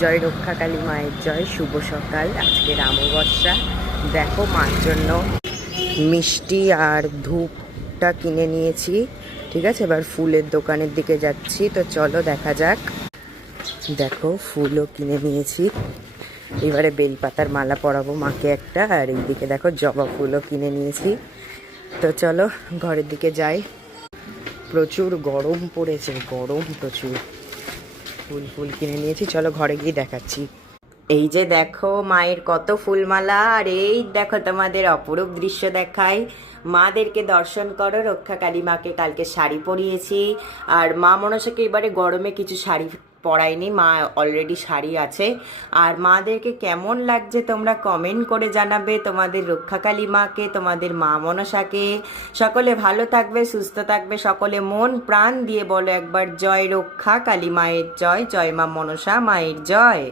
জয় রক্ষা কালী মায়ের জয়। শুভ সকাল, আজকের অমাবস্যা। দেখো মার জন্য মিষ্টি আর ধূপটা কিনে নিয়েছি। ঠিক আছে, এবার ফুলের দোকানের দিকে যাচ্ছি, তো চলো দেখা যাক। দেখো ফুলও কিনে নিয়েছি, এবারে বেলপাতার মালা পরাবো মাকে একটা, আর এইদিকে দেখো জবা ফুলও কিনে নিয়েছি। তো চলো ঘরের দিকে যাই। প্রচুর গরম পড়েছে, গরম প্রচুর। ফুল কিনে নিয়েছি, চলো ঘরে গিয়ে দেখাচ্ছি। এই যে দেখো মায়ের কত ফুলমালা, আর এই দেখো তোমাদের অপরূপ দৃশ্য দেখাই। মাদেরকে দর্শন করো। রক্ষা কালী মাকে কালকে শাড়ি পরিয়েছি, আর মা মনসাকে এবারে গরমে কিছু শাড়ি পরাইনি, মা অলরেডি শাড়ি আছে। আর মাদেরকে কেমন লাগছে তোমরা কমেন্ট করে জানাবে, তোমাদের রক্ষা কালী মাকে, তোমাদের মা মনসাকে। সকলে ভালো থাকবে, সুস্থ থাকবে, সকলে মন প্রাণ দিয়ে বলো একবার জয় রক্ষা কালী মায়ের জয়, জয় মা মনসা মায়ের জয়।